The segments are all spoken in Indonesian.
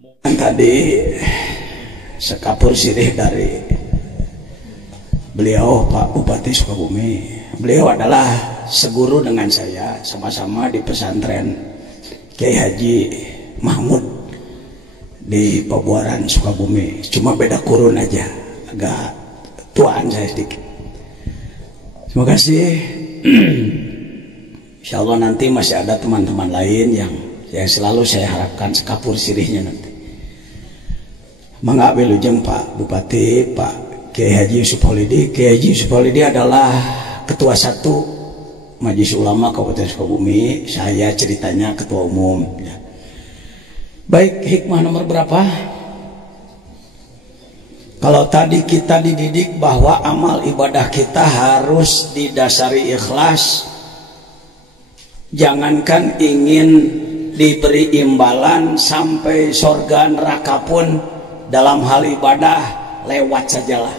Tadi sekapur sirih dari beliau Pak Bupati Sukabumi. Beliau adalah seguru dengan saya, sama-sama di pesantren Kiai Haji Mahmud di Pabuaran Sukabumi. Cuma beda kurun aja, agak tuaan saya sedikit. Terima kasih. Insya Allah nanti masih ada teman-teman lain yang selalu saya harapkan sekapur sirihnya nanti. Mangga wilujeng Pak Bupati, Pak Kiai Haji Yusuf Holidi. Kiai Haji Yusuf Holidi adalah Ketua 1 Majelis Ulama Kabupaten Sukabumi. Saya ceritanya Ketua Umum. Ya. Baik, hikmah nomor berapa? Kalau tadi kita dididik bahwa amal ibadah kita harus didasari ikhlas. Jangankan ingin diberi imbalan sampai surga neraka pun dalam hal ibadah lewat sajalah.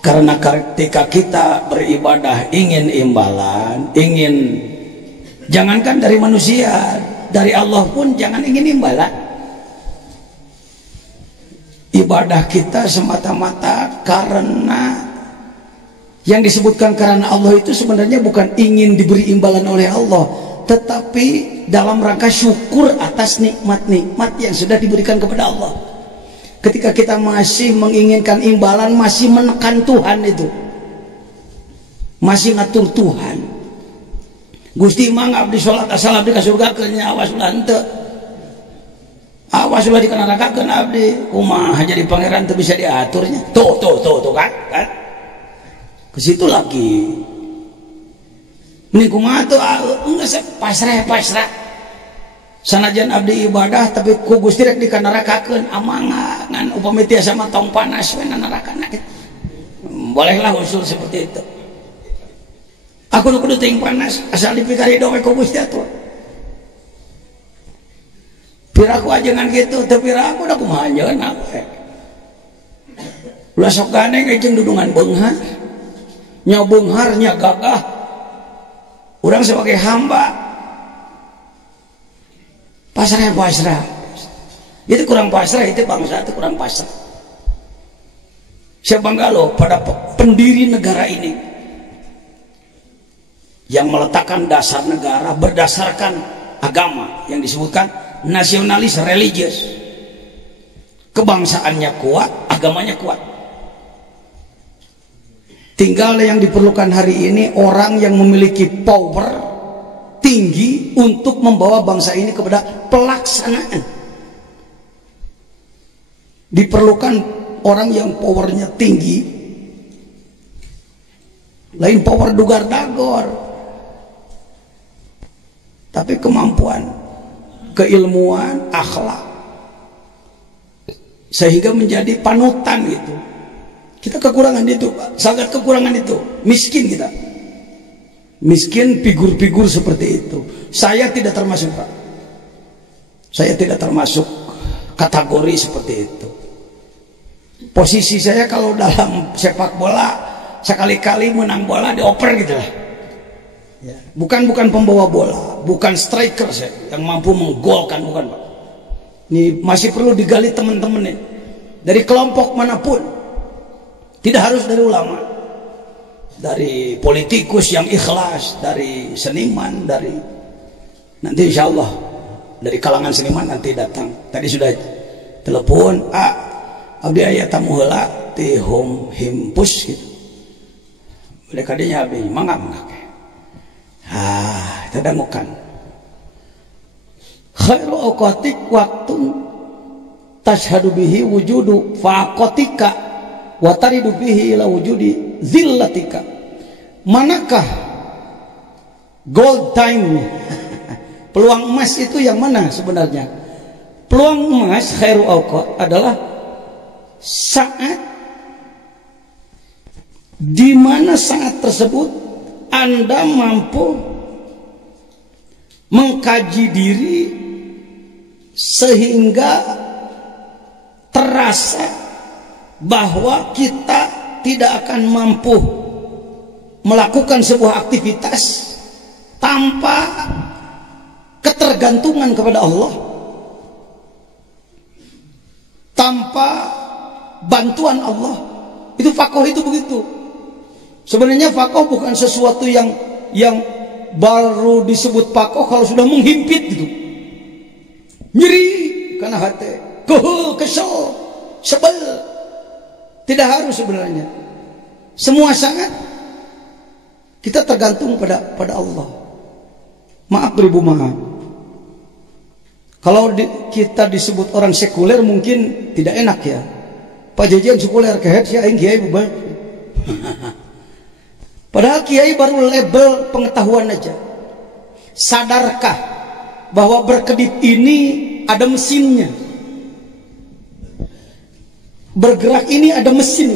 Karena ketika kita beribadah ingin imbalan, ingin, jangankan dari manusia, dari Allah pun jangan ingin imbalan. Ibadah kita semata-mata karena yang disebutkan karena Allah itu sebenarnya bukan ingin diberi imbalan oleh Allah, tetapi dalam rangka syukur atas nikmat-nikmat yang sudah diberikan kepada Allah. Ketika kita masih menginginkan imbalan, masih menekan Tuhan itu, masih ngatur Tuhan. Gusti mang abdi sholat asal abdi ka surga keulnya awas ulah henteu. Awas ulah dikanarakakeun abdi. Kumaha jadi pangeran teu bisa diaturnya. Tuh kan? Ke situ lagi. Ini kumaha tuh geus pasrah. Sanajan abdi ibadah tapi ku Gusti rek dikanarakakeun amangga ngan upami tiasa mah tong panas we narakana kitu. Bolehlah usul seperti itu. Aku nu kudu teuing panas asal dipikarido we ku Gusti atuh. Piraku ajengan kitu teu piraku da kumaha anjeunna we. Ulah sok gandeng jeung dudungan beunghar. Nya beunghar nya gagah. Urang sebagai hamba pasrah. Itu kurang pasrah, itu bangsa itu kurang pasrah. Saya bangga loh pada pendiri negara ini yang meletakkan dasar negara berdasarkan agama yang disebutkan nasionalis religius. Kebangsaannya kuat, agamanya kuat. Tinggal yang diperlukan hari ini orang yang memiliki power tinggi untuk membawa bangsa ini kepada pelaksanaan. Diperlukan orang yang powernya tinggi, lain power dugar-dagor, tapi kemampuan, keilmuan, akhlak, sehingga menjadi panutan gitu. Kita kekurangan itu, Pak. Sangat kekurangan itu. Miskin kita. Miskin figur-figur seperti itu. Saya tidak termasuk, Pak. Saya tidak termasuk kategori seperti itu. Posisi saya kalau dalam sepak bola sekali-kali menang bola dioper gitu lah. Ya. Bukan pembawa bola, bukan striker saya yang mampu menggolkan, bukan, Pak. Ini masih perlu digali teman-teman ini. Dari kelompok manapun. Tidak harus dari ulama, dari politikus yang ikhlas, dari seniman, dari nanti insya Allah dari kalangan seniman nanti datang. Tadi sudah telepon, abdi aya tamu heula ti home himpus gitu. Mereka dinya abdi mangga. Itu dangukan. Khairu awqatik waktu tashhadu bihi wujudu faqatika wa taridu bihi ila wujudi zillatika. Manakah gold time? Peluang emas itu yang mana sebenarnya? Peluang emas khairu awqat adalah saat di mana saat tersebut Anda mampu mengkaji diri sehingga terasa bahwa kita tidak akan mampu melakukan sebuah aktivitas tanpa ketergantungan kepada Allah tanpa bantuan Allah. Itu faqih itu begitu. Sebenarnya faqih bukan sesuatu yang baru disebut faqih kalau sudah menghimpit gitu. Nyeri karena hati, kesel, sebel. Tidak harus sebenarnya. Semua sangat kita tergantung pada Allah. Maaf beribu maaf. Kalau kita disebut orang sekuler mungkin tidak enak ya. Pak Jajan sekuler kehet si aing kiai beban. Padahal kiai baru label pengetahuan aja. Sadarkah bahwa berkedip ini ada mesinnya? Bergerak ini ada mesin.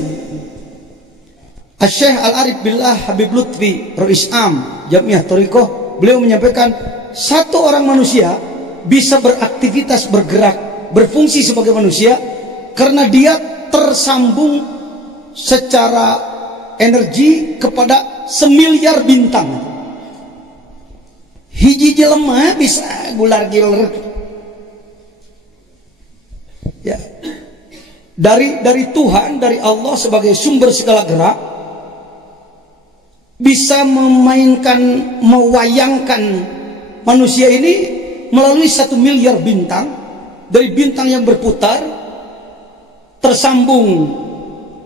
Syekh Al-Arif Billah Habib Lutfi Rais Am Jamiah Thariqah, beliau menyampaikan satu orang manusia bisa beraktivitas, bergerak, berfungsi sebagai manusia karena dia tersambung secara energi kepada semiliar bintang. Hiji jelema bisa gular giler. Ya. Dari Tuhan, dari Allah sebagai sumber segala gerak, bisa memainkan, mewayangkan manusia ini melalui 1 miliar bintang. Dari bintang yang berputar tersambung.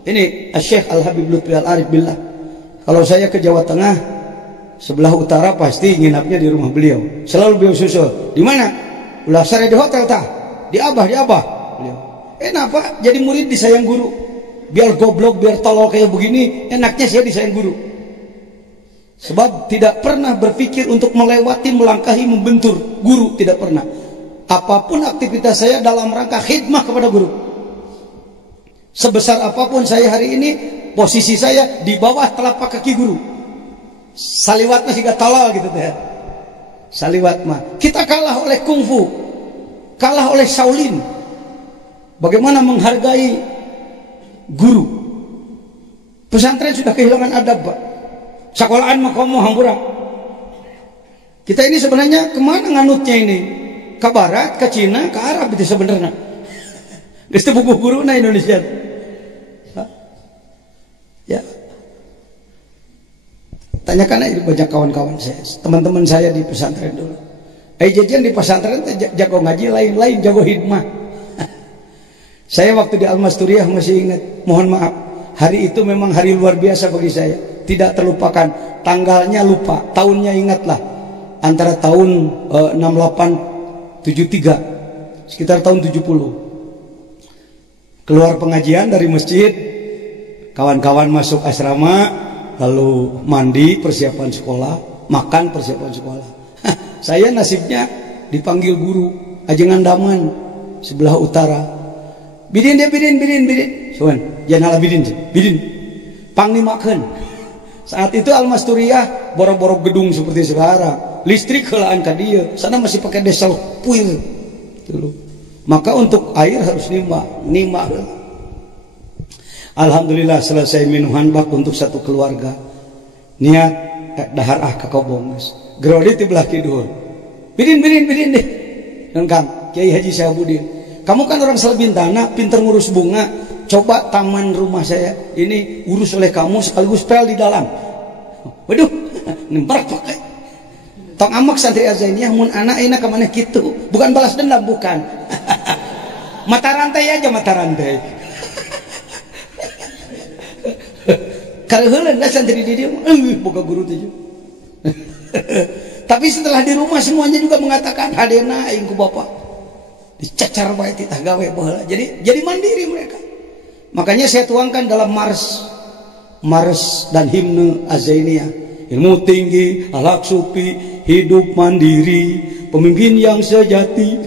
Ini Syekh Al-Habib Lutfi Al-Arif Billah. Kalau saya ke Jawa Tengah sebelah utara pasti nginapnya di rumah beliau. Selalu beliau susul. Di mana? Ulah sare di hotel tah. Di Abah beliau. Kenapa? Jadi murid disayang guru. Biar goblok, biar tolol kayak begini, enaknya saya disayang guru. Sebab tidak pernah berpikir untuk melewati, melangkahi, membentur guru, tidak pernah. Apapun aktivitas saya dalam rangka khidmah kepada guru. Sebesar apapun saya hari ini, posisi saya di bawah telapak kaki guru. Saliwat masih gak tolol gitu teh. Saliwat mah. Kita kalah oleh kungfu, kalah oleh Shaolin. Bagaimana menghargai guru? Pesantren sudah kehilangan adab, Pak. Sekolahan mah komo hampura. Kita ini sebenarnya kemana nganutnya ini? Ke barat, ke Cina, ke Arab itu sebenarnya. Itu buku guru na Indonesia. Ya. Tanyakan aja banyak kawan-kawan saya, teman-teman saya di pesantren dulu. Jajan di pesantren jago ngaji, lain-lain jago hikmah. Saya waktu di Al-Masturiah masih ingat, mohon maaf, hari itu memang hari luar biasa bagi saya, tidak terlupakan. Tanggalnya lupa, tahunnya ingatlah, antara tahun 68 73, sekitar tahun 70. Keluar pengajian dari masjid, kawan-kawan masuk asrama, lalu mandi persiapan sekolah, makan persiapan sekolah. Saya nasibnya dipanggil guru ajengan daman sebelah utara. Bidin dia bidin. Soan, jangan halah bidin. Pang dimakan. Saat itu Al-Masturiah borok-borok gedung seperti sekarang. Listrik helaan ka dieu. Sana masih pakai desal puir. Dulu. Maka untuk air harus nimba. Alhamdulillah selesai minuman bak untuk satu keluarga. Niat dahar ke kobong. Gerodi ti belah kidul. Bidin deh. Dan Kang Kiai Haji Syahbudin. Kamu kan orang Salbintana, pinter ngurus bunga. Coba taman rumah saya ini urus oleh kamu sekaligus pel di dalam. Waduh, nembar pakai. Tong amak santri Azainiyah mun anak enak ke mana gitu. Bukan balas dendam, bukan. Mata rantai aja, mata rantai. Kalau heuleun da santri di dieu, boga guru teh. Tapi setelah di rumah semuanya juga mengatakan hadena aing ku bapak. Dicacar bae titah gawe baheula. Jadi mandiri mereka. Makanya saya tuangkan dalam mars dan himne Azainiyah. Ilmu tinggi, akhlak sufi, hidup mandiri, pemimpin yang sejati.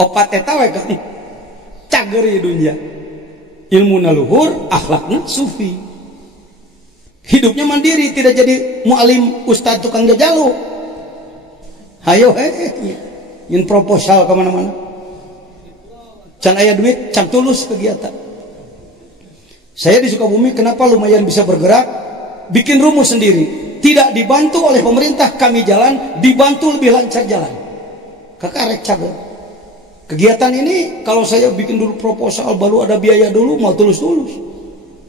Opat eta we kan. Cager di dunia. Ilmu luhur, akhlaknya sufi. Hidupnya mandiri, tidak jadi mualim ustad tukang jajalo. Hayo yin proposal kemana-mana. Can aya duit, can tulus kegiatan. Saya di Sukabumi kenapa lumayan bisa bergerak, bikin rumus sendiri. Tidak dibantu oleh pemerintah kami jalan, dibantu lebih lancar jalan. Kakarek cager. Kegiatan ini kalau saya bikin dulu proposal, baru ada biaya dulu, mau tulus-tulus.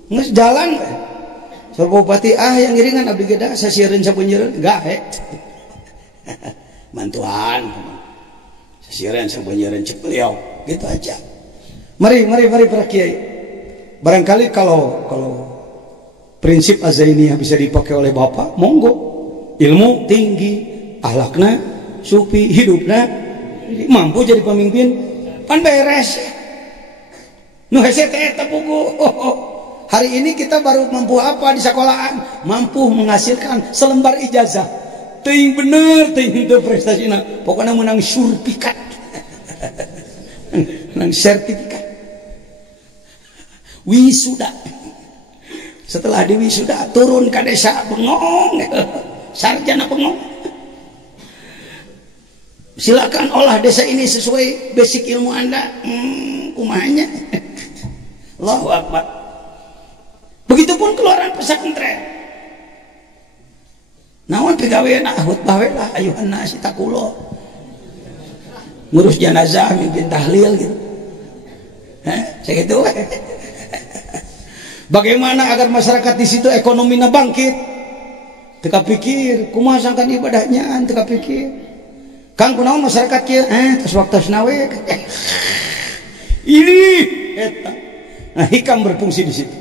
Nges jalan. Soal bupati yang ngiringan abdi geda, saya siarin sabeunyeun, gae. Mantuan. Saya siarin sabeunyeun cek beliau, gitu aja. Mari para kiai. Barangkali kalau prinsip Azainiyah bisa dipakai oleh Bapak, monggo. Ilmu tinggi, akhlakna supi, hidupna mampu jadi pemimpin, pan beres. Nu hese teh pugu. Hari ini kita baru mampu apa di sekolahan? Mampu menghasilkan selembar ijazah. Teuing bener, teuing teu prestasina. Pokoknya menang sertifikat. Menang sertifikat. Wisuda. Setelah diwisuda turun ke desa bengong, sarjana bengong. Silakan olah desa ini sesuai basic ilmu Anda. Kumanya. Allahu Akbar. Begitupun keluaran pesantren. Naon pigaweana khutbah we lah ayuhan nasi takulo. Ngurus jenazah, mimpin tahlil gitu. Segitu. Bagaimana agar masyarakat di situ ekonominya bangkit? Teka pikir, kumaha sangkan ibadahnya, teka pikir. Kang kunaon masyarakat kieu? Tos waktu nawe. Ini eta. Nah, hikam berfungsi di situ.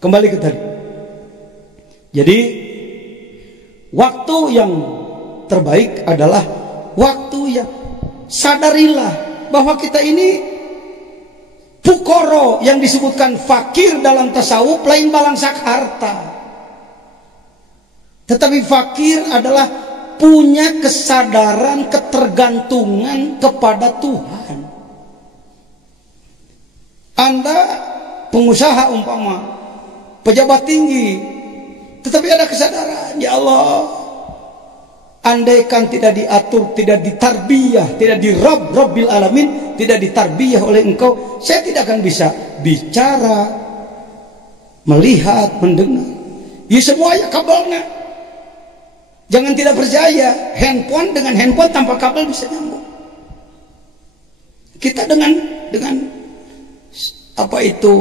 Kembali ke tadi. Jadi waktu yang terbaik adalah waktu yang sadarilah bahwa kita ini fukoro, yang disebutkan fakir dalam tasawuf lain balangsak harta. Tetapi fakir adalah punya kesadaran ketergantungan kepada Tuhan. Anda pengusaha umpama, pejabat tinggi, tetapi ada kesadaran, ya Allah, andaikan tidak diatur, tidak ditarbiyah, tidak Rabbil alamin, tidak ditarbiyah oleh Engkau, saya tidak akan bisa bicara, melihat, mendengar. Ya semuanya kabelnya. Jangan tidak percaya, handphone dengan handphone tanpa kabel bisa nyambung. Kita dengan apa itu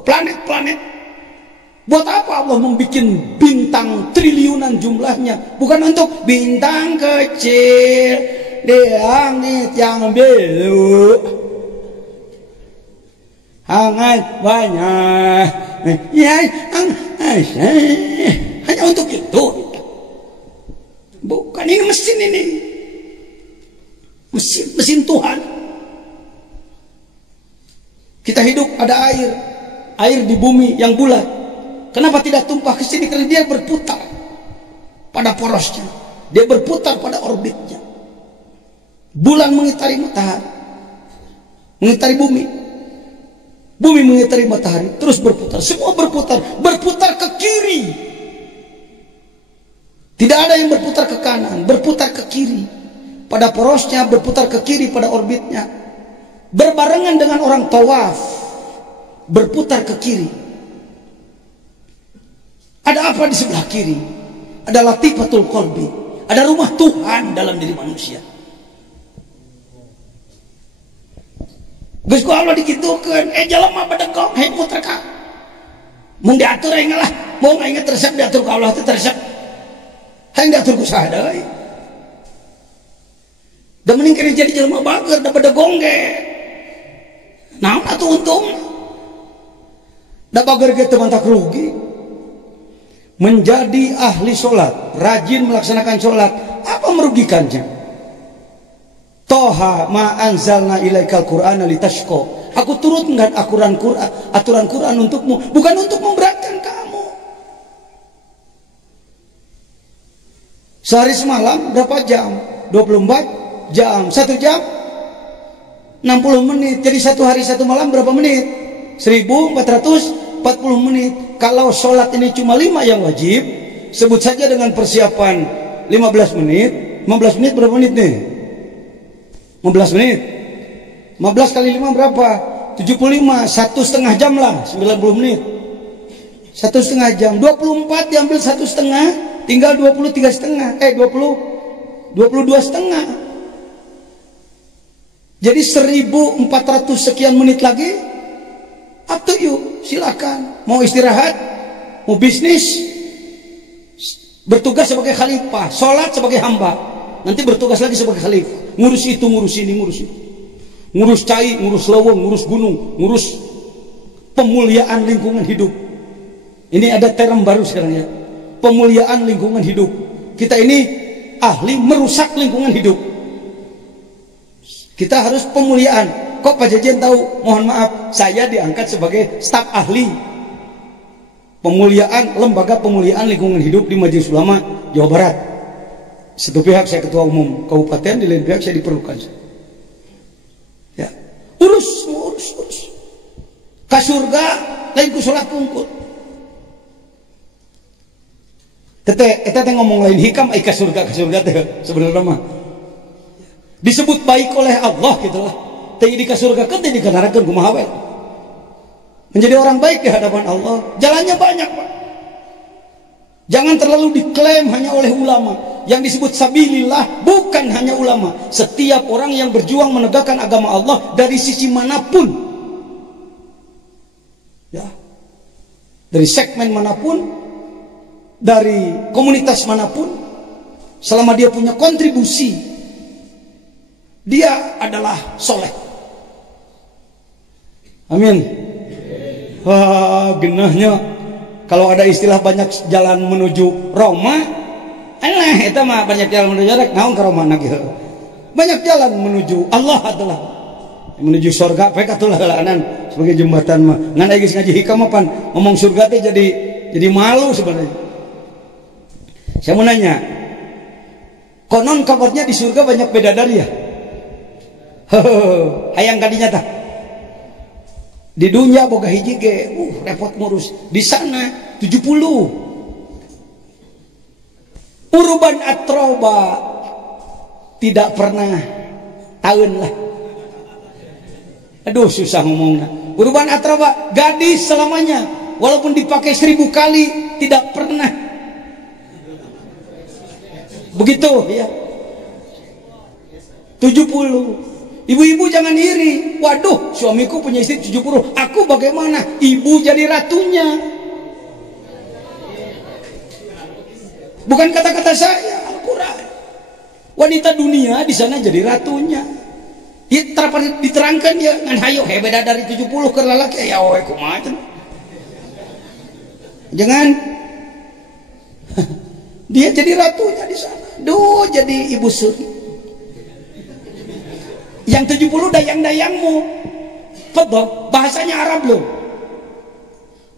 planet-planet. Buat apa Allah membuat bintang triliunan jumlahnya? Bukan untuk bintang kecil di langit yang biru, hangat banyak, ya, hanya untuk itu. Bukan, ini mesin, ini mesin Tuhan. Kita hidup ada air di bumi yang bulat. Kenapa tidak tumpah ke sini? Karena dia berputar pada porosnya, dia berputar pada orbitnya. Bulan mengitari matahari, mengitari bumi, bumi mengitari matahari, terus berputar. Semua berputar ke kiri. Tidak ada yang berputar ke kanan, berputar ke kiri pada porosnya, berputar ke kiri pada orbitnya. Berbarengan dengan orang tawaf, berputar ke kiri. Ada apa di sebelah kiri? Ada latifatul qalbi, ada rumah Tuhan dalam diri manusia. Geus ku Allah dikitukeun, jelema badegong he puter ka. Mun diatur aing lah, mun aing teresep diatur ku Allah teh teresep. Hayang diatur ku saha deui? Da mending kene jadi jelema bager da badegong ge. Naon atuh untung? Da bager ge teu mantak rugi. Menjadi ahli sholat, rajin melaksanakan sholat, apa merugikannya? Toha ma anzalna ilaikal qur'ana litashqa. Aku turunkan aturan Quran untukmu, bukan untuk memberatkan kamu. Sehari semalam berapa jam? 24 jam. 1 jam 60 menit. Jadi satu hari satu malam berapa menit? 1440 menit. Kalau sholat ini cuma 5 yang wajib, sebut saja dengan persiapan 15 menit. 15 menit berapa menit nih? 15 menit. 15 kali 5 berapa? 75. 1,5 jam lah, 90 menit. 1,5 jam. 24 diambil 1,5, tinggal 23,5. 20 22,5. Jadi 1400 sekian menit lagi, up to you, silakan. Mau istirahat, mau bisnis, bertugas sebagai khalifah, sholat sebagai hamba, nanti bertugas lagi sebagai khalifah, ngurus itu, ngurus ini, ngurus itu, ngurus cai, ngurus lawang, ngurus gunung, ngurus pemuliaan lingkungan hidup. Ini ada term baru sekarang ya, pemuliaan lingkungan hidup. Kita ini ahli merusak lingkungan hidup. Kita harus pemuliaan. Kok Pak Jajan tahu? Mohon maaf, saya diangkat sebagai staf ahli pemuliaan, lembaga pemuliaan lingkungan hidup di Majelis Ulama Jawa Barat. Satu pihak saya ketua umum kabupaten, di lain pihak saya diperlukan. Ya, urus. Ka surga lain ku salat pungkul. Eta teh ngomong lain hikam ka surga teh sebenarnya mah disebut baik oleh Allah gitu lah. Teh di ka surga kan teh dikenarakeun kumaha we. Menjadi orang baik di hadapan Allah jalannya banyak, Pak. Jangan terlalu diklaim hanya oleh ulama. Yang disebut sabilillah bukan hanya ulama, setiap orang yang berjuang menegakkan agama Allah dari sisi manapun, ya, dari segmen manapun, dari komunitas manapun, selama dia punya kontribusi, dia adalah soleh. Amin. Wah, genahnya kalau ada istilah banyak jalan menuju Roma, itu mah banyak jalan menuju Roma, naon ke Roma lagi. Banyak jalan menuju Allah adalah menuju surga, pek atulah heulaanan sebagai jembatan mah. Ngan aya geus ngaji hikam apa ngomong surga teh jadi malu sebenarnya. Saya mau nanya, konon kabarnya di surga banyak bidadari ya? Hayang kadinya tah. Di dunia boga hiji ge, repot ngurus. Di sana 70. Urban atroba tidak pernah tahun lah. Aduh susah ngomongnya. Urban atroba gadis selamanya, walaupun dipakai 1000 kali tidak pernah. Begitu ya. 70. Ibu-ibu jangan iri. Waduh, suamiku punya istri 70. Aku bagaimana? Ibu jadi ratunya. Bukan kata-kata saya, Al-Quran. Wanita dunia di sana jadi ratunya. Diterangkan ya, ngan hayo beda dari 70 ke lalaki ya we kumaha. Jangan. Dia jadi ratunya di sana. Duh, jadi ibu suri. Yang 70 dayang-dayangmu. Betul, bahasanya Arab loh.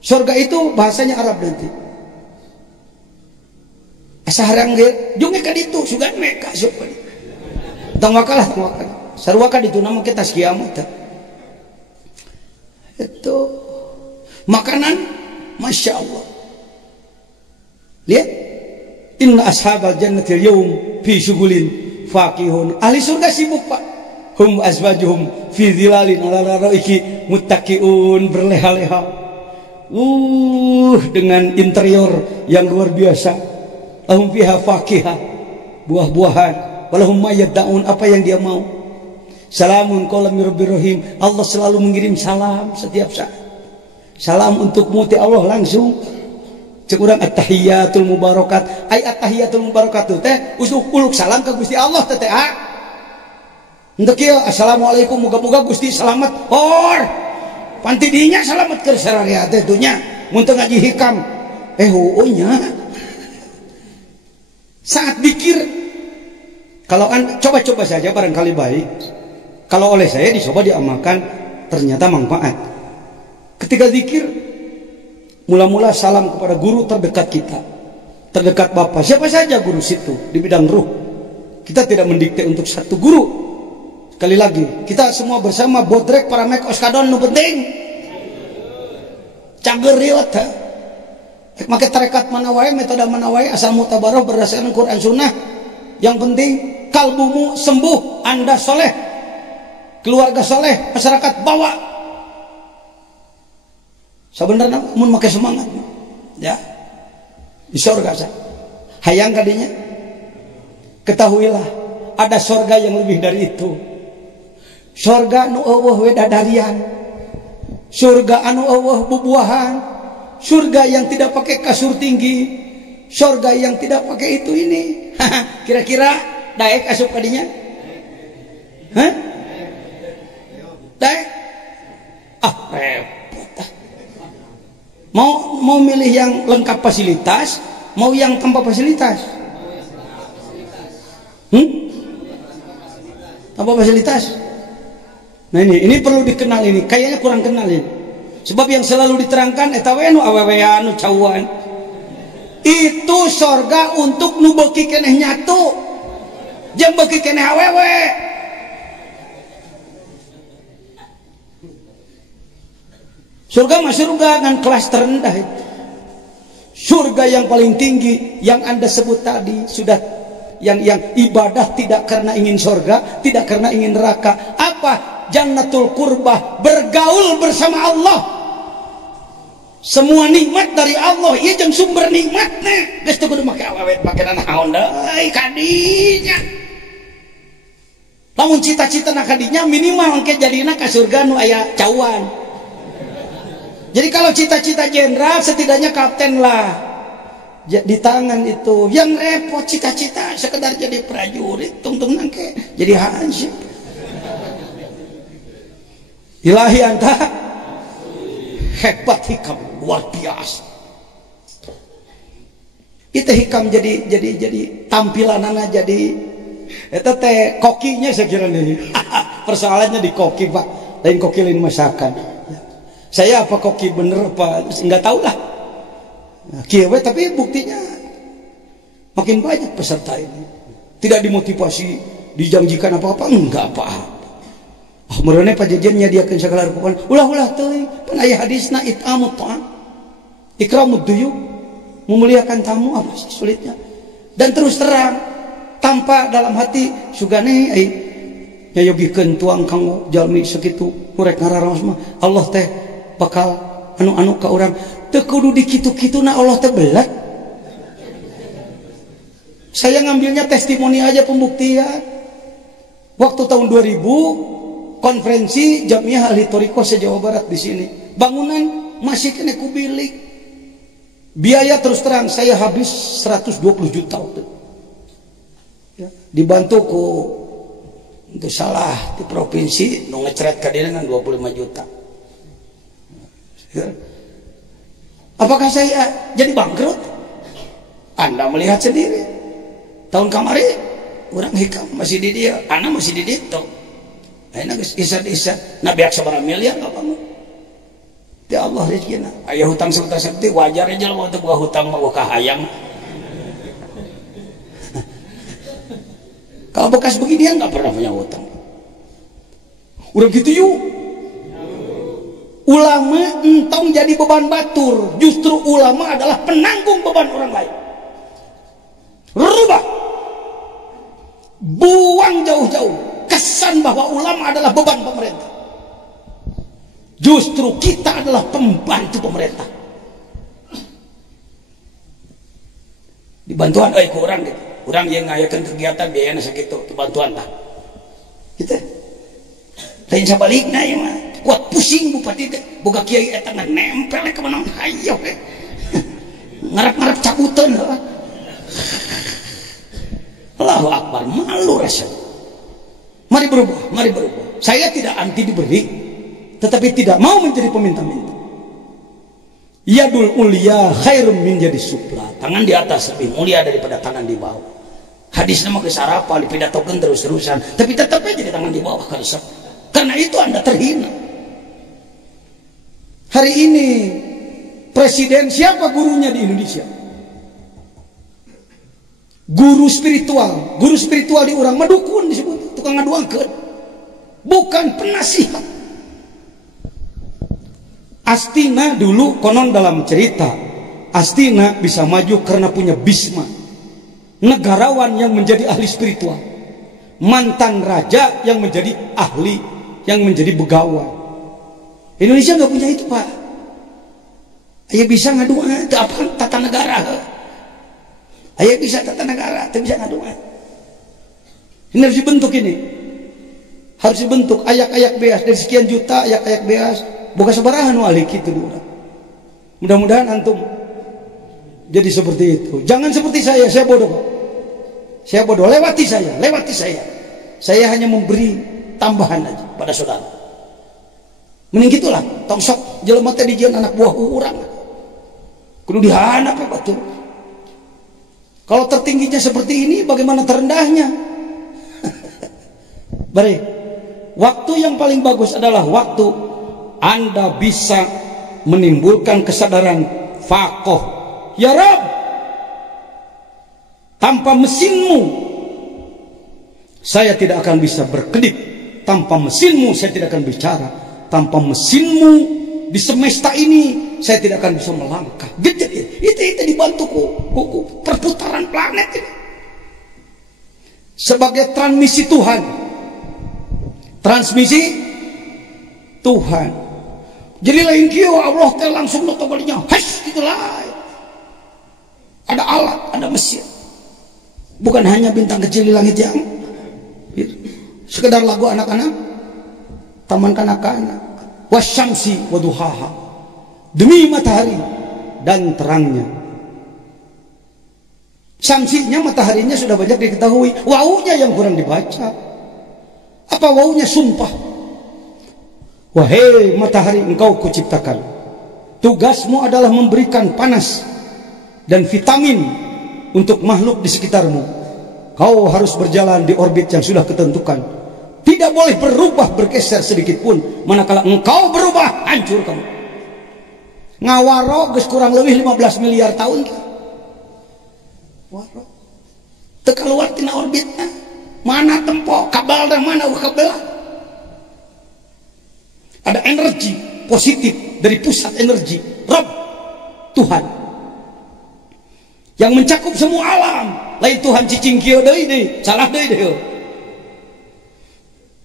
Surga itu bahasanya Arab nanti. Asaharang dia junge ka ditu sugan meka surga. Tangwakalah. Sarua ka ditu nama kita kiamat. Itu makanan Masya Allah. Lihat, inna ashabal jannati al-yawm fi syughulin faqihun. Ahli surga sibuk, Pak. Hum azwajuhum fi dhilalin ala raraiki muttaqiun, berleha-leha. Dengan interior yang luar biasa. Lahum fiha faqihah, buah-buahan. Walahum ma yad'un, apa yang dia mau. Salamun qawlan mir rabbir rahim. Allah selalu mengirim salam setiap saat. Salam untukmu ti Allah langsung. Cek urang at-tahiyatul mubarakat. Ai at-tahiyatul mubarakat teh uluk salam ka Gusti Allah teh teh. Untuk kieu assalamualaikum, moga-moga Gusti selamat. Panti dinya selamat keur sararea teh dunya. Mun teu ngaji hikam, nya. Saat zikir, kalau coba-coba saja barangkali baik. Kalau oleh saya dicoba diamalkan, ternyata manfaat. Ketika zikir, mula-mula salam kepada guru terdekat kita, terdekat Bapak, siapa saja guru situ di bidang ruh. Kita tidak mendikte untuk satu guru. Sekali lagi, kita semua bersama bodrek paramek oskadon nu penting. Cager riwet. Make tarekat mana wae, metode mana wae, asal mutabaroh berdasarkan Quran Sunnah. Yang penting kalbumu sembuh, Anda soleh, keluarga soleh, masyarakat bawa. Sebenarnya mun make semangat, ya, di surga saya. Hayang kadinya. Ketahuilah, ada surga yang lebih dari itu. Surga anu eueuh wedadarian, surga anu eueuh bubuahan, surga yang tidak pakai kasur tinggi, surga yang tidak pakai itu ini. Kira-kira daek asup kadinya? Hah? Daek? Repot. Mau milih yang lengkap fasilitas, mau yang tanpa fasilitas? Tanpa fasilitas? Nah ini perlu dikenal ini. Kayaknya kurang kenal ini. Sebab yang selalu diterangkan eta we nu awewe anu cauan. Itu sorga untuk nu beuki keneh nyatu. Jeung beuki keneh awewe. Surga mah surga dengan kelas terendah itu. Surga yang paling tinggi yang Anda sebut tadi sudah yang ibadah tidak karena ingin surga, tidak karena ingin neraka. Apa? Jannatul Qurbah, bergaul bersama Allah. Semua nikmat dari Allah, ieu jeung sumber nikmatna. Geus teu kudu make awet pakenan naon deui kadinya. Lamun cita-citana kadinya minimal engke jadina ka surga nu aya cauan. Jadi kalau cita-cita jenderal setidaknya kapten lah di tangan itu. Yang repot cita-cita sekedar jadi prajurit, tungtung nangke jadi hansip. Ilahi anta hebat, hikam luar biasa. Itu hikam jadi tampilanana jadi eta teh kokinya saya kira nih. Persoalannya di koki Pak, lain koki lain masakan. Saya apa koki bener apa enggak tahu lah. Nah, kieu tapi buktinya makin banyak peserta ini. Tidak dimotivasi, dijanjikan apa-apa, enggak apa-apa. Mereka pajajan nyadiakeun sagala rupa. Ulah teuing, pan aya hadisna it'amut ta'am. Ikramud duyuf, memuliakan tamu, apa sih sulitnya? Dan terus terang tanpa dalam hati sugane ai nyayogikeun tuang kanggo jalmi sakitu murek ngararos mah Allah teh bakal anu ka urang teu kudu dikitu-kituna Allah teh belat. Saya ngambilnya testimoni aja, pembuktian. Waktu tahun 2000 konferensi Jamiah Ahli Thoriqah se-Jawa Barat di sini. Bangunan masih kena kubilik. Biaya terus terang saya habis 120 juta waktu. Ya, dibantu ku itu salah di provinsi nu ngecret ka dia dengan 25 juta. Ya. Apakah saya jadi bangkrut? Anda melihat sendiri. Tahun kemarin orang hikam masih di dia, anak masih di ditu. Ayeuna geus isad-isad, na beak sabaraha miliar ka kamu. Ya Allah rezekina. Aya hutang seperti wajar aja lah untuk gua hutang mah ka hayang. Kalau bekas beginian enggak pernah punya hutang. Udah gitu yuk. Ulama entong jadi beban batur, justru ulama adalah penanggung beban orang lain. Rubah. Buang jauh-jauh kesan bahwa ulama adalah beban pemerintah. Justru kita adalah pembantu pemerintah. Dibantuan ku urang gitu. Urang yang ngayakeun kegiatan biayana sakitu, bantuan tah. Gitu. Lain sabalikna ieu mah. Kuat pusing bupati teh, boga kiai eta nempel ke mana hayo we. Ngarep-ngarep cabuteun heuh. Allahu Akbar, malu rasanya. Mari berubah, mari berubah. Saya tidak anti diberi, tetapi tidak mau menjadi peminta-minta. Yadul ulia khairum min jadi supla. Tangan di atas lebih mulia daripada tangan di bawah. Hadisnya mah geus sarapa dipidatokeun terus-terusan, tapi tetap aja jadi tangan di bawah karesep. Karena itu Anda terhina. Hari ini presiden siapa gurunya di Indonesia? Guru spiritual di orang madukun disebut, tukang ngaduangkeun. Bukan penasihat. Astina dulu konon dalam cerita, Astina bisa maju karena punya Bisma, negarawan yang menjadi ahli spiritual, mantan raja yang menjadi ahli, yang menjadi begawan. Indonesia nggak punya itu, Pak. Ayah bisa ngaduan, itu apa tata negara? Ayah bisa tata negara, tapi bisa ngaduan. Ini harus dibentuk ini. Harus dibentuk ayak-ayak beas dari sekian juta ayak-ayak beas. Boga sabarahan wali kitu urang. Mudah-mudahan antum jadi seperti itu. Jangan seperti saya bodoh. Saya bodoh, lewati saya. Saya hanya memberi tambahan aja pada saudara. Mending gitulah, tong sok jelema teh dijieun anak buah urang. Kudu dihanap ya batur. Kalau tertingginya seperti ini, bagaimana terendahnya? Bari, waktu yang paling bagus adalah waktu Anda bisa menimbulkan kesadaran faqih. Ya Rabb, tanpa mesinmu saya tidak akan bisa berkedip, tanpa mesinmu saya tidak akan bicara, tanpa mesinmu di semesta ini saya tidak akan bisa melangkah. Gitu, itu dibantu ku perputaran planet ini sebagai transmisi Tuhan. Jadi lain kieu Allah teh langsung notogolinya hash gitu lah. Ada alat, ada mesin. Bukan hanya bintang kecil di langit yang sekedar lagu anak-anak, taman kanak-kanak. Wasyamsi waduhaha, demi matahari dan terangnya. Syamsinya, mataharinya sudah banyak diketahui. Wawunya yang kurang dibaca. Apa wawunya? Sumpah. Wahai matahari, engkau kuciptakan. Tugasmu adalah memberikan panas dan vitamin untuk makhluk di sekitarmu. Kau harus berjalan di orbit yang sudah ketentukan. Tidak boleh berubah, bergeser sedikit pun. Manakala engkau berubah, hancur kamu. Ngawaro geus kurang lebih 15 miliar tahun. Waro teu kaluar tina orbitna. Mana tempo kabel dan mana kabel. Ada energi positif dari pusat energi Rabb, Tuhan yang mencakup semua alam. Lain Tuhan cicing kieu deui, salah deui.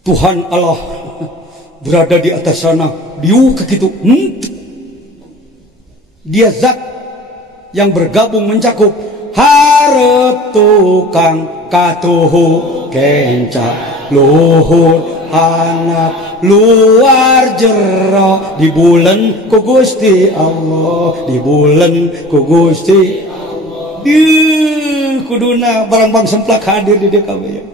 Tuhan Allah berada di atas sana, diu kitu. Dia zat yang bergabung mencakup hareup tukang katuhu kenca luhur anak luar jero di bulan ku Gusti Allah, di bulan ku Gusti Allah. Kuduna barang-barang semplak hadir di DKB ya.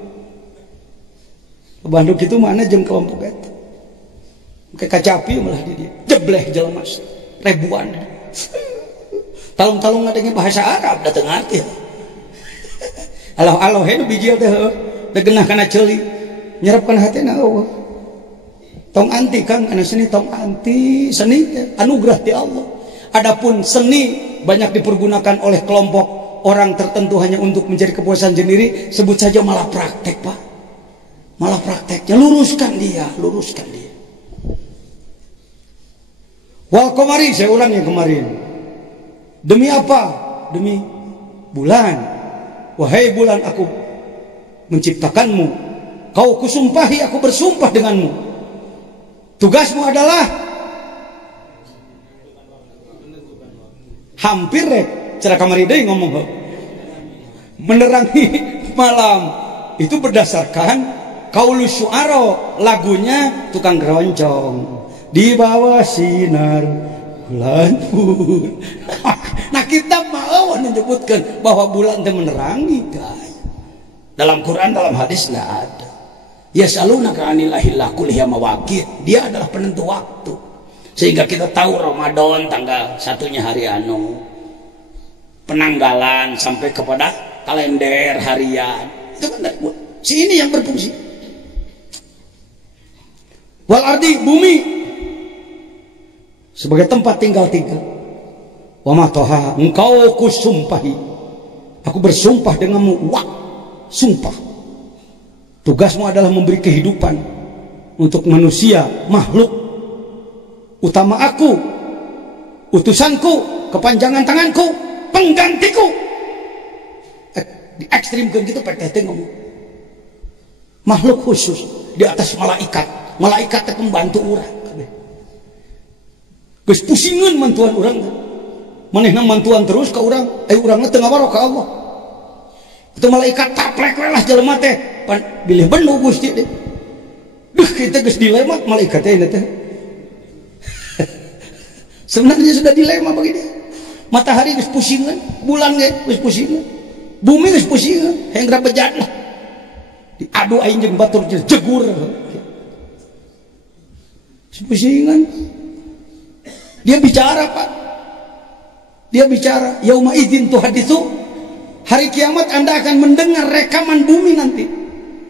Bandung itu mana jeung kelompok eta. Kayak kacapi malah di dia. Jebleh jelema ribuan. Talung-talung ngadenge bahasa Arab datang arti. Aloh he nu bijil teh teu genah kana ceuli. Nyerepkeun hatena eueuh. Tong anti Kang kana seni, tong anti seni teh anugerah ti Allah. Adapun seni banyak dipergunakan oleh kelompok orang tertentu hanya untuk mencari kepuasan sendiri, sebut saja malah praktek, Pak. Malah prakteknya luruskan dia. Wal komari, saya ulang yang kemarin. Demi apa? Demi bulan. Wahai bulan, aku menciptakanmu. Kau kusumpahi, aku bersumpah denganmu. Tugasmu adalah hampir cara kamari deui ngomong menerangi malam. Itu berdasarkan Qaulu Syu'ara, lagunya tukang keroncong di bawah sinar bulan pun. Nah kita mau menyebutkan bahwa bulan itu menerangi, guys. Dalam Quran, dalam hadis nggak ada. Yasalunaka anil ahillah qul hiya mawaqit. Dia adalah penentu waktu. Sehingga kita tahu Ramadan tanggal satunya hari anu, penanggalan sampai kepada kalender harian. Itu kan si ini yang berfungsi. Wal ardi, bumi sebagai tempat tinggal. Wa ma toha, engkau kusumpahi, aku bersumpah denganmu. Wah, sumpah. Tugasmu adalah memberi kehidupan untuk manusia, makhluk utama aku, utusanku, kepanjangan tanganku, penggantiku. Di ekstrimkan gitu PT ngomong. Makhluk khusus di atas malaikat. Malaikat itu membantu orang. Geus pusingan mantuan orang. Manehna mantuan terus ke orang. Urangna teu ngawaro ka Allah. Itu malaikat taplek we lah jelema teh bilih benuh Gusti deh. Duh kita geus dilema malaikat teh teh. Sebenarnya sudah dilema begini. Matahari geus pusingan, bulan geus pusingan. Bumi geus pusingan, hayang bejat lah. Diadu aing jeung batur jegur. Pusingan. Dia bicara, Pak. Dia bicara, yauma idzin tuhaditsu. Hari kiamat Anda akan mendengar rekaman bumi nanti.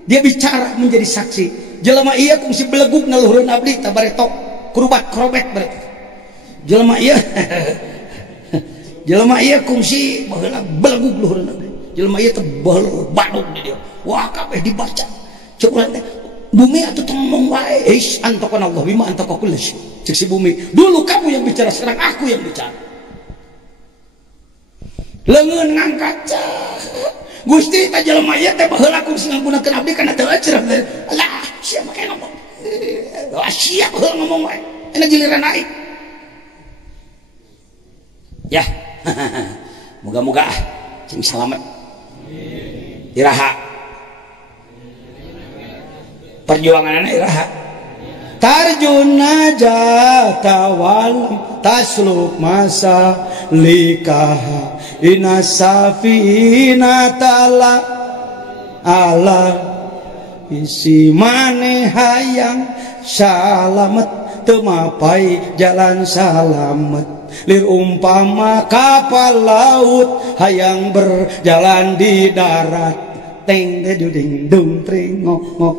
Dia bicara menjadi saksi. Jelema ieu kungsi beleguk na luhureun abdi tabaretok kurubat krobet bari. Jelema ieu jelema ieu kungsi baheula beleguk luhureun abdi. Jelema ieu teh baheula badug di dia. Wah kabeh dibaca. Cek urang teh bumi atuh ngomong wae. Eish antaqana Allah bima antaqa kullu syai. Cek si bumi, dulu kamu yang bicara, sekarang aku yang bicara. Leungeun ngangkat. Gusti ta jelema ieu teh baheula kungsi ngagunakeun abdi kana teu acerah. Lah, sia make ngomong. Wah, sia baheula ngomong wae. Enak giliran aing. Ya. Moga-moga cing salamet. Iraha. Perjuanganna iraha. Tarjuna jatawalam tasluk masa likaha inasafina tala ala isi maneh hayang salamet temapai jalan salamet lir umpama kapal laut hayang berjalan di darat teng deduding dung tring ngok ngok.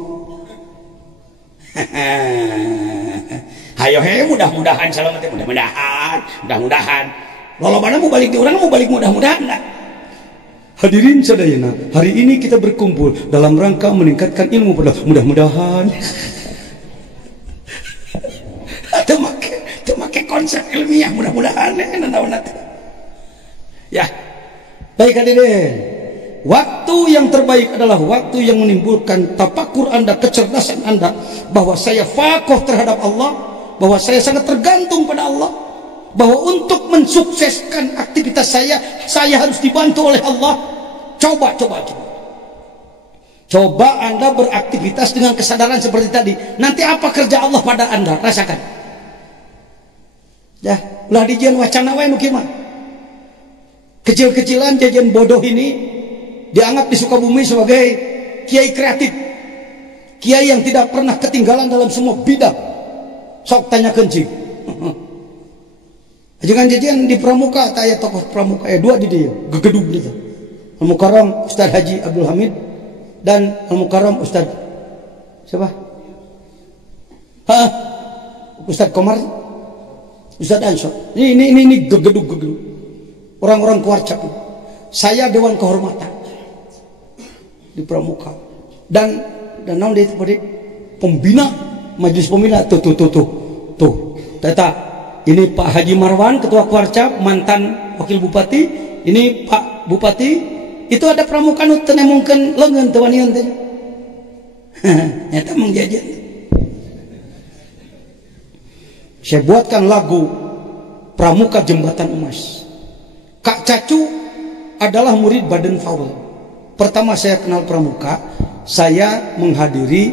Hayo he mudah-mudahan salamet mudah-mudahan lolobana mau balik di urang mau balik mudah-mudahan dah. Hadirin sadayana, hari ini kita berkumpul dalam rangka meningkatkan ilmu pada mudah-mudahan. Teu make konsep ilmiah mudah-mudahan ya. Baik hadirin, waktu yang terbaik adalah waktu yang menimbulkan tafakur Anda, kecerdasan Anda, bahwa saya faqih terhadap Allah, bahwa saya sangat tergantung pada Allah, bahwa untuk mensukseskan aktivitas saya harus dibantu oleh Allah. Coba Anda beraktivitas dengan kesadaran seperti tadi. Nanti apa kerja Allah pada Anda? Rasakan. Ya, ulah dijian wacana wae nu kieu mah. Kecil-kecilan jajan bodoh ini dianggap di Sukabumi sebagai kiai kreatif, kiai yang tidak pernah ketinggalan dalam semua bidang. Sok tanya kencing. Jangan jajan di Pramuka, tanya tokoh Pramuka, dua di dia, gegedug gitu. Al-Mukarram Ustaz Haji Abdul Hamid dan Al-Mukarram Ustaz siapa? Ustaz Komar, Ustaz Ansor. Ini gegedug. Orang-orang Kuarcap. Saya dewan kehormatan di Pramuka dan naon di pembina majelis pembina tuh teta ini Pak Haji Marwan ketua Kuarcap mantan wakil bupati, ini Pak Bupati itu ada pramuka nu teu nemongkeun leungeun teu wanian teh nyata mengjajan. Saya buatkan lagu Pramuka Jembatan Emas. Kak Cacu adalah murid Baden Powell. Pertama saya kenal Pramuka, saya menghadiri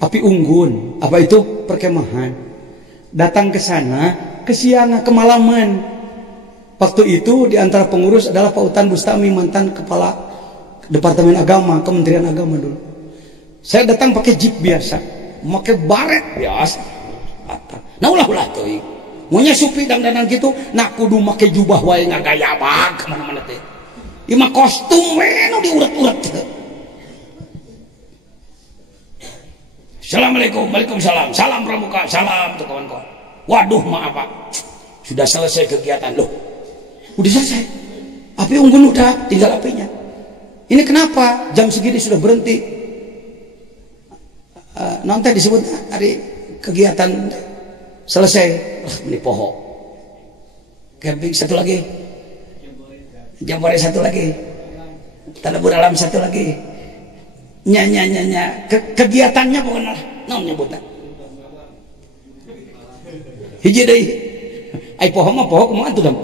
Api Unggun. Apa itu? Perkemahan. Datang ke sana, kesiangan, kemalaman. Waktu itu di antara pengurus adalah Pak Utan Bustami, mantan kepala Departemen Agama, Kementerian Agama dulu. Saya datang pakai jeep biasa, pakai baret biasa. Nah ulah tuh. Maunya supi dandanan gitu, nak kudu make jubah wae ngagaya bag kemana-mana teh. Ima kostum we nu diuret-uret. Assalamualaikum, waalaikumsalam, salam Pramuka, salam tuh kawan-kawan. Waduh maaf Pak, sudah selesai kegiatan loh. Udah selesai. Api unggun udah, tinggal apinya. Ini kenapa jam segini sudah berhenti? Nanti disebut hari kegiatan selesai. Ini pohon. Camping satu lagi. Jambore satu lagi. Tadabur alam satu lagi. Nya. Kegiatannya pokoknya naon nyebutan. Hiji deui. Ai pohon mah pohon kumaha atuh dam?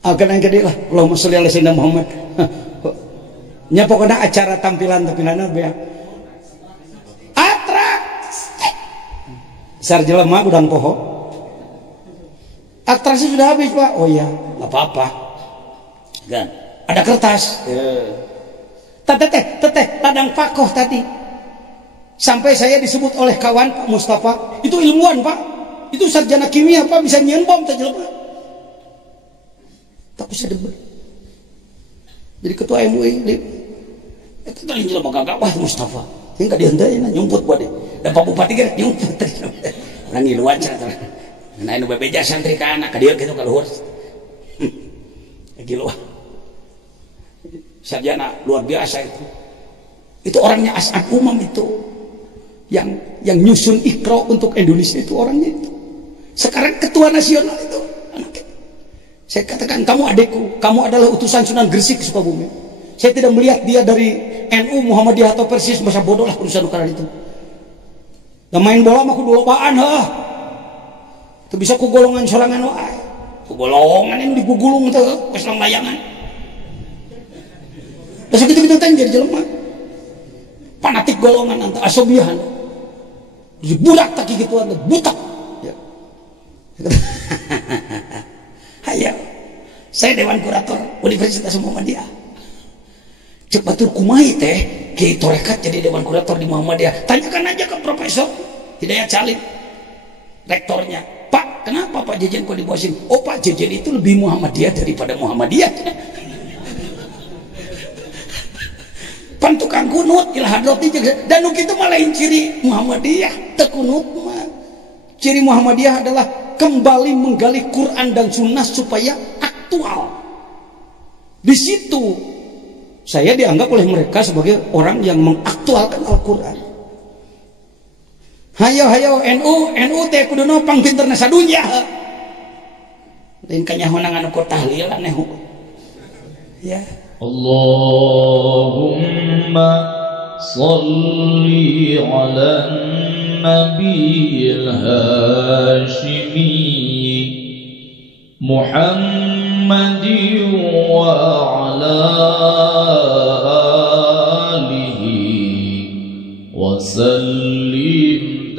Akan yang gede lah, Allahumma sholli ala sayyidina Muhammad. Nya pokoknya acara tampilan-tampilanna beak. Atrak. Sar jelema udang poho. Atraksi sudah habis, Pak. Oh iya, enggak apa-apa. Kan, ada kertas. Teteh, ladang pakoh tadi. Sampai saya disebut oleh kawan Pak Mustafa, itu ilmuwan, Pak. Itu sarjana kimia, Pak, bisa nyeun bom teh jelema. Tapi saya demen. Jadi ketua MUI itu tadi jelema gagak wah Mustafa. Yang enggak dihendain nyumput buat dia. Dan Pak Bupati geus nyumput teh. Urang ngiluan cenah. Nah anu bebeja santri ka anak ka dieu kitu ka luhur. Gila. Sarjana luar biasa itu. Itu orangnya As'ad Umam itu. Yang nyusun Iqra untuk Indonesia itu orangnya itu. Sekarang ketua nasional itu anaknya. Saya katakan kamu adikku, kamu adalah utusan Sunan Gresik Sukabumi. Saya tidak melihat dia dari NU Muhammadiyah atau Persis, masa bodoh lah urusan ukuran itu. Dan main bola mah kudu lobaan heuh. Teu bisa ku golongan sorangan wae. Ku golongan yang digugulung teh geus layangan. Terus gitu-gitu teh jadi jelema. Fanatik golongan anta asobihan. Budak tak gituan butak. Ya. Hayo. Saya Dewan Kurator Universitas Muhammadiyah. Cek batur kumaha teh Kiai Torekat jadi Dewan Kurator di Muhammadiyah. Tanyakan aja ke Profesor Hidayat Salim, rektornya. Pak, kenapa Pak Jejen kok dibosin? Oh Pak Jejen itu lebih Muhammadiyah daripada Muhammadiyah. Pan tukang kunut ilah hadroti dan nu kitu mah lain ciri Muhammadiyah teu kunut mah. Ciri Muhammadiyah adalah kembali menggali Quran dan Sunnah supaya aktual. Di situ saya dianggap oleh mereka sebagai orang yang mengaktualkan Al-Quran. Hayo NU teh kuduna pang pinterna sadunya. Lain kanyahona anu ku tahlilan nehu. Ya. Allahumma salli ala nabiyil hashimi Muhammadin wa ala alihi wa sallim